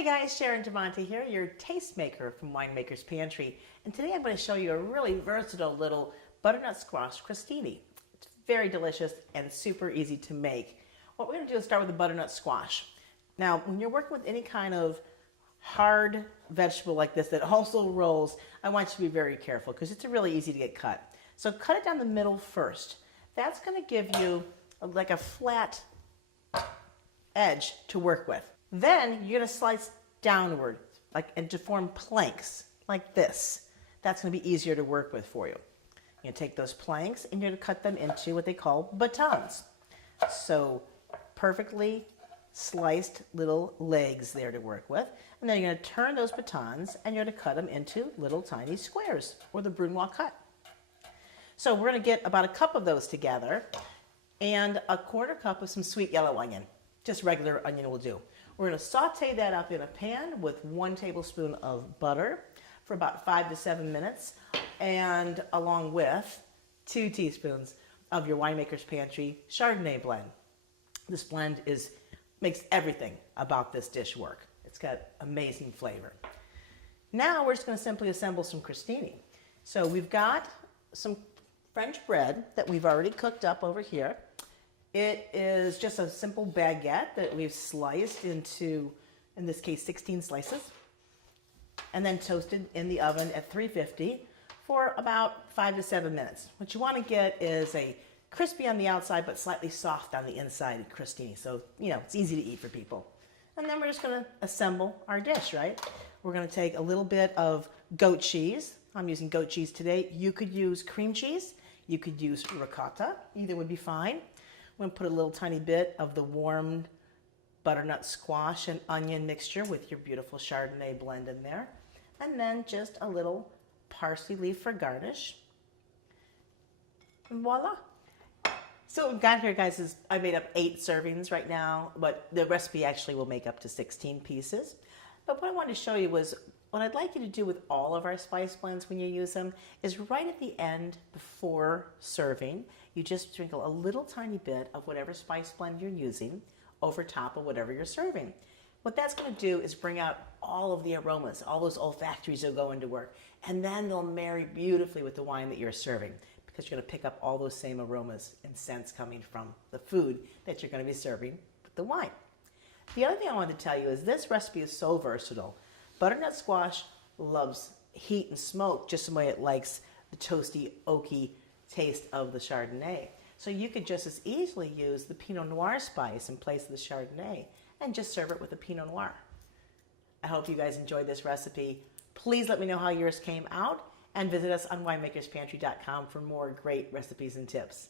Hey guys, Sharon Devonte here, your tastemaker from Winemaker's Pantry. And today I'm going to show you a really versatile little butternut squash crostini. It's very delicious and super easy to make. What we're going to do is start with the butternut squash. Now, when you're working with any kind of hard vegetable like this that also rolls, I want you to be very careful because it's really easy to get cut. So cut it down the middle first. That's going to give you like a flat edge to work with. Then you're going to slice downward and to form planks like this. That's going to be easier to work with for you. You're going to take those planks and you're going to cut them into what they call batons. So perfectly sliced little legs there to work with. And then you're going to turn those batons and you're going to cut them into little tiny squares, or the Brunoise cut. So we're going to get about a cup of those together and a quarter cup of some sweet yellow onion. Just regular onion will do. We're going to saute that up in a pan with 1 tablespoon of butter for about 5 to 7 minutes, and along with 2 teaspoons of your Winemaker's Pantry Chardonnay blend. This blend makes everything about this dish work. It's got amazing flavor. Now we're just going to simply assemble some crostini. So we've got some French bread that we've already cooked up over here. It is just a simple baguette that we've sliced into, in this case, 16 slices, and then toasted in the oven at 350 for about 5 to 7 minutes. What you want to get is a crispy on the outside but slightly soft on the inside crostini, so it's easy to eat for people. And then we're just going to assemble our dish, right? We're going to take a little bit of goat cheese. I'm using goat cheese today. You could use cream cheese. You could use ricotta. Either would be fine. I'm going to put a little tiny bit of the warmed butternut squash and onion mixture with your beautiful Chardonnay blend in there. And then just a little parsley leaf for garnish. And voila. So what we've got here, guys, is I made up 8 servings right now, but the recipe actually will make up to 16 pieces. But what I wanted to show you was what I'd like you to do with all of our spice blends when you use them is right at the end before serving, you just sprinkle a little tiny bit of whatever spice blend you're using over top of whatever you're serving. What that's going to do is bring out all of the aromas, all those olfactories that go into work, and then they'll marry beautifully with the wine that you're serving because you're going to pick up all those same aromas and scents coming from the food that you're going to be serving with the wine. The other thing I wanted to tell you is this recipe is so versatile. Butternut squash loves heat and smoke just the way it likes the toasty, oaky taste of the Chardonnay. So you could just as easily use the Pinot Noir spice in place of the Chardonnay and just serve it with a Pinot Noir. I hope you guys enjoyed this recipe. Please let me know how yours came out and visit us on winemakerspantry.com for more great recipes and tips.